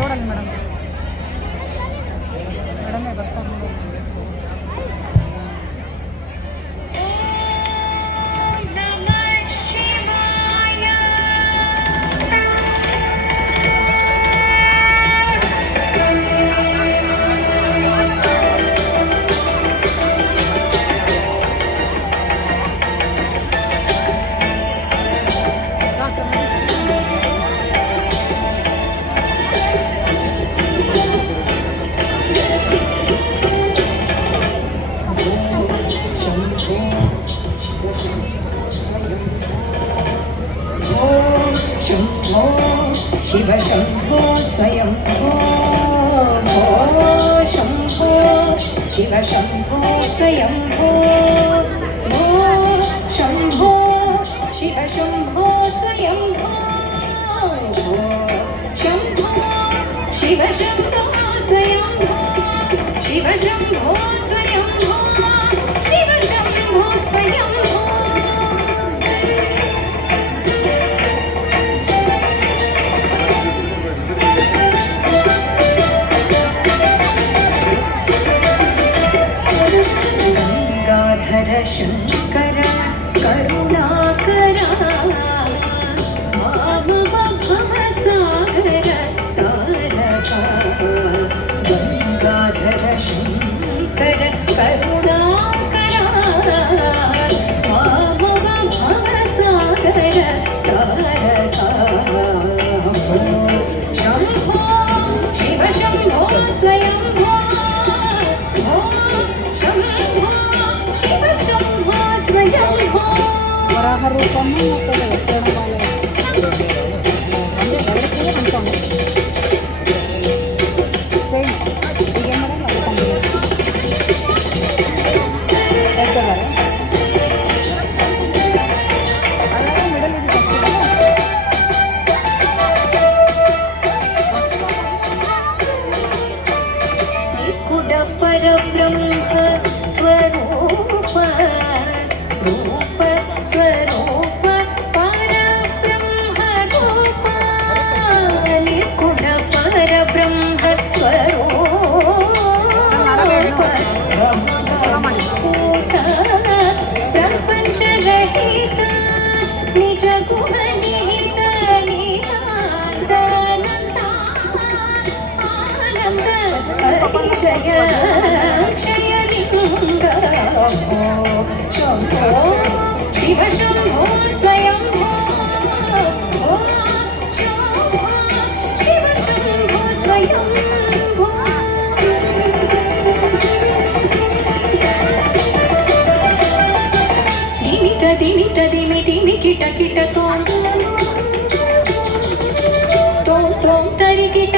ನೋಡಲ್ಲ ಮೇಡಮ್ ಮೇಡಮೇ ಬರ್ತಾರೆ शंभो शिव शंभो स्वयं भो शंभो शिव शंभो स्वयं भो शंभो शिव शंभो स्वयं भो शंभो शिव शंभो स्वयं भो शिव शंभो स्वयं भो शिव शंभो स्वयं भो शंकर करुणाकर माम भवसागर तारका गंगाधर शंकर करुणाकर माम भवसागर तारका शंभो शिव शंभो स्वयं भो शंभो शिव शंभो स्वयं भो ವರಾಹ ರೂಪము परब्रह्म स्वरूप रूप स्वरूप परब्रह्म रूप निकुट परब्रह्म स्वरूप ब्रह्मभूत प्रपंच रहित निज गुण निहित निरानंद आनंद अतिशय क्षयलिंग शंभो शिव शंभो स्वयं भो शंभो शिव शंभो स्वयं भो दिमित दिमित दिमि दिमि किट किट तों तों तों तरि किट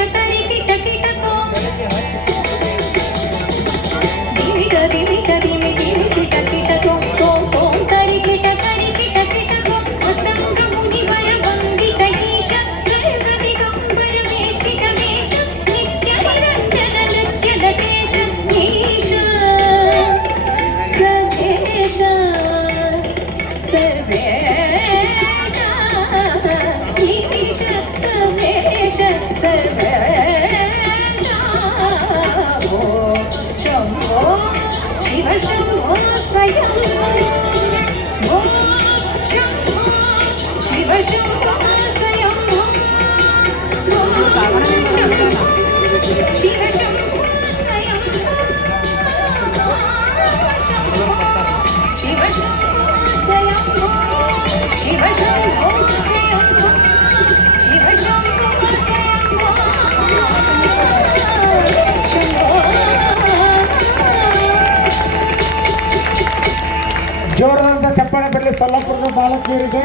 किट तों दिमित दिमित दिमि दिमि किट तों तों तों तरि किट तों अतंग मुनि वर वंदित ईश सर्व दिगंबर वेष्टित वेश नित्य निरंजन नृत्य नटेश ईश सर्वेश सर्वेश ईश सर्वेश सर्वेश भो शंभो शिव शंभो स्वयं भो शंभो शिव शंभो स्वयं भो शंभो शिव शंभो स्वयं शिव शंभो स्वयं शिव शंभो स्वयं शिव शंभो स्वयं शंभो ಜೋರಾದ ಚಪ್ಪಾಳೆ ಬರಲಿ ಸೊಲ್ಲಾಪುರದ ಬಾಲಕಿಯರಿಗೆ.